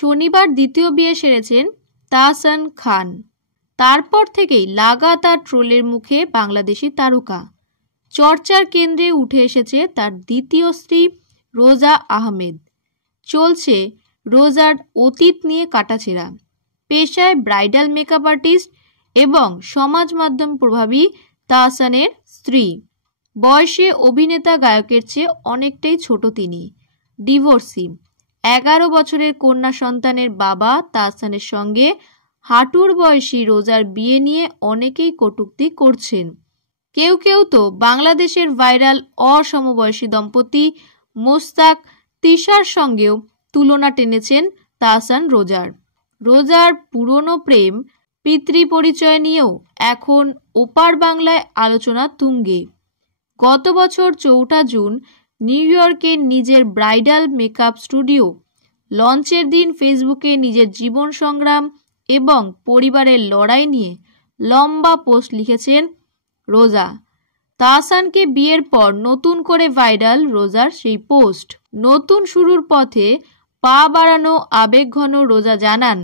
শনিবার দ্বিতীয় বিয়ে সেরেছেন তাহসান খান। তারপর থেকেই লাগাতার ট্রোলের মুখে বাংলাদেশি তারকা। চর্চার কেন্দ্রে উঠে এসেছে তার দ্বিতীয় স্ত্রী রোজা আহমেদ। চলছে রোজার অতীত নিয়ে কাটাছেঁড়া। পেশায় ব্রাইডাল মেকআপ আর্টিস্ট এবং সমাজ মাধ্যম প্রভাবী তাহসানের স্ত্রী। বয়সে অভিনেতা গায়কের চেয়ে অনেকটাই ছোট তিনি। ডিভোর্সি। 11 বছরের কন্যা সন্তানের বাবা তাহসানের সঙ্গে হাঁটুর বয়সী রোজার বিয়ে নিয়ে অনেকেই কটূক্তি করছেন। কেউ কেউ তো বাংলাদেশের ভাইরাল অসমবয়সী দম্পতি মোস্তাক তিশার সঙ্গেও তুলনা টেনেছেন তাহসান রোজার। রোজার পুরনো প্রেম পিতৃ পরিচয় নিয়েও এখন ওপার বাংলায় আলোচনা তুঙ্গে। গত বছর 4 জুন নিউ ইয়র্কে নিজের ব্রাইডাল মেকআপ স্টুডিও লঞ্চের দিন ফেসবুকে নিজের জীবন সংগ্রাম এবং পরিবারের লড়াই নিয়ে লম্বা পোস্ট লিখেছেন রোজা। তাহসানকে বিয়ের পর নতুন করে ভাইরাল রোজার সেই পোস্ট। নতুন শুরুর পথে পা বাড়ানো আবেগঘন রোজা জানান,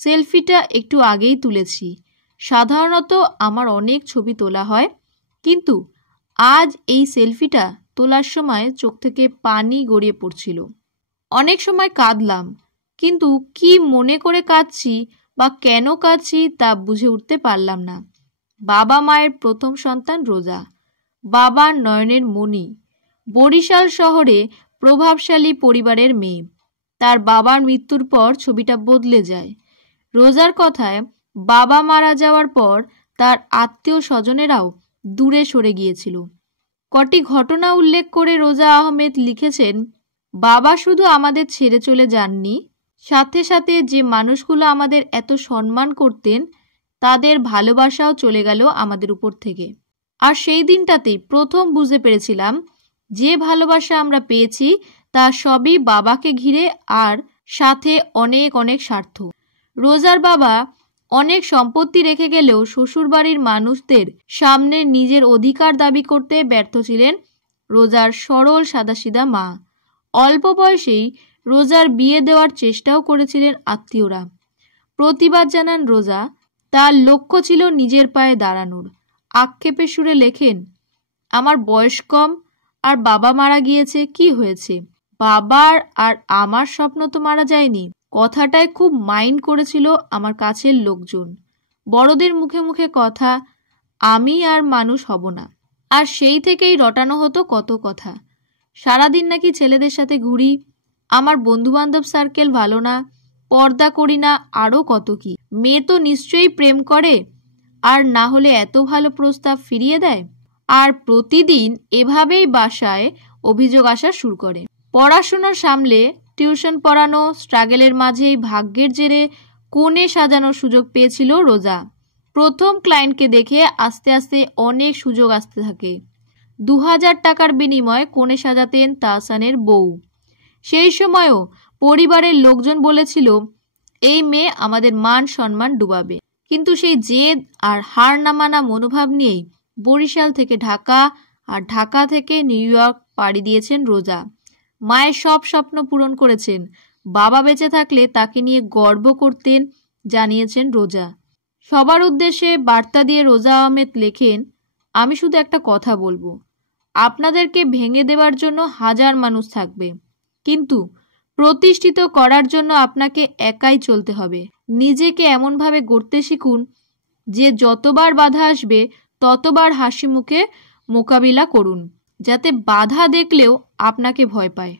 সেলফিটা একটু আগেই তুলেছি। সাধারণত আমার অনেক ছবি তোলা হয়, কিন্তু আজ এই সেলফিটা তোলার সময় চোখ থেকে পানি গড়িয়ে পড়ছিল। অনেক সময় কাঁদলাম, কিন্তু কি মনে করে কাঁদছি বা কেন কাঁদছি তা বুঝে উঠতে পারলাম না। বাবা মায়ের প্রথম সন্তান রোজা। বাবার নয়নের মণি। বরিশাল শহরে প্রভাবশালী পরিবারের মেয়ে। তার বাবার মৃত্যুর পর ছবিটা বদলে যায়। রোজার কথায় বাবা মারা যাওয়ার পর তার আত্মীয় স্বজনেরাও দূরে সরে গিয়েছিল। কটি ঘটনা উল্লেখ করে রোজা আহমেদ লিখেছেন, বাবা শুধু আমাদের ছেড়ে চলে যাননি, সাথে সাথে যে মানুষগুলো আমাদের এত সম্মান করতেন তাদের ভালোবাসাও চলে গেল আমাদের উপর থেকে। আর সেই দিনটাতেই প্রথম বুঝতে পেরেছিলাম যে ভালোবাসা আমরা পেয়েছি তা সবই বাবাকে ঘিরে, আর সাথে অনেক অনেক স্বার্থ। রোজার বাবা অনেক সম্পত্তি রেখে গেলেও শ্বশুরবাড়ির মানুষদের সামনে নিজের অধিকার দাবি করতে ব্যর্থ ছিলেন রোজার সরল সাদাসিধা মা। অল্প বয়সেই রোজার বিয়ে দেওয়ার চেষ্টাও করেছিলেন আত্মীয়রা। প্রতিবাদ জানান রোজা। তার লক্ষ্য ছিল নিজের পায়ে দাঁড়ানোর। আক্ষেপের সুরে লেখেন, আমার বয়স কম আর বাবা মারা গিয়েছে, কি হয়েছে? বাবার আর আমার স্বপ্ন তো মারা যায়নি। কথাটায় খুব মাইন্ড করেছিল আমার কাছের লোকজন। বড়দের মুখে মুখে কথা, আমি আর মানুষ হব না। আর সেই থেকেই রটানো হতো কত কথা। সারাদিন নাকি ছেলেদের সাথে ঘুরি, আমার বন্ধুবান্ধব সার্কেল ভালো না, পর্দা করি না, আরও কত কি। মেয়ে তো নিশ্চয়ই প্রেম করে, আর না হলে এত ভালো প্রস্তাব ফিরিয়ে দেয়। আর প্রতিদিন এভাবেই বাসায় অভিযোগ আসা শুরু করে। পড়াশোনার সামলে টিউশন পড়ানো, স্ট্রাগলের মাঝেই ভাগ্যের জেরে কোণে সাজানোর সুযোগ পেয়েছিল রোজা। প্রথম ক্লায়েন্টকে দেখে আস্তে আস্তে অনেক সুযোগ আসতে থাকে। 2000 টাকার বিনিময়ে কোণে সাজাতেন তাহসানের বউ। সেই সময়ও পরিবারের লোকজন বলেছিল, এই মেয়ে আমাদের মান সম্মান ডুবাবে। কিন্তু সেই জেদ আর হার না মানা মনোভাব নিয়েই বরিশাল থেকে ঢাকা আর ঢাকা থেকে নিউ ইয়র্ক পাড়ি দিয়েছেন রোজা। মায়ের সব স্বপ্ন পূরণ করেছেন। বাবা বেঁচে থাকলে তাকে নিয়ে গর্ব করতেন, জানিয়েছেন রোজা। সবার উদ্দেশ্যে বার্তা দিয়ে রোজা আহমেদ লেখেন, আমি শুধু একটা কথা বলবো, আপনাদেরকে ভেঙে দেওয়ার জন্য হাজার মানুষ থাকবে, কিন্তু প্রতিষ্ঠিত করার জন্য আপনাকে একাই চলতে হবে। নিজেকে এমনভাবে গড়তে শিখুন যে যতবার বাধা আসবে ততবার হাসি মুখে মোকাবিলা করুন, যাতে বাধা দেখলেও আপনাকে ভয় পায়।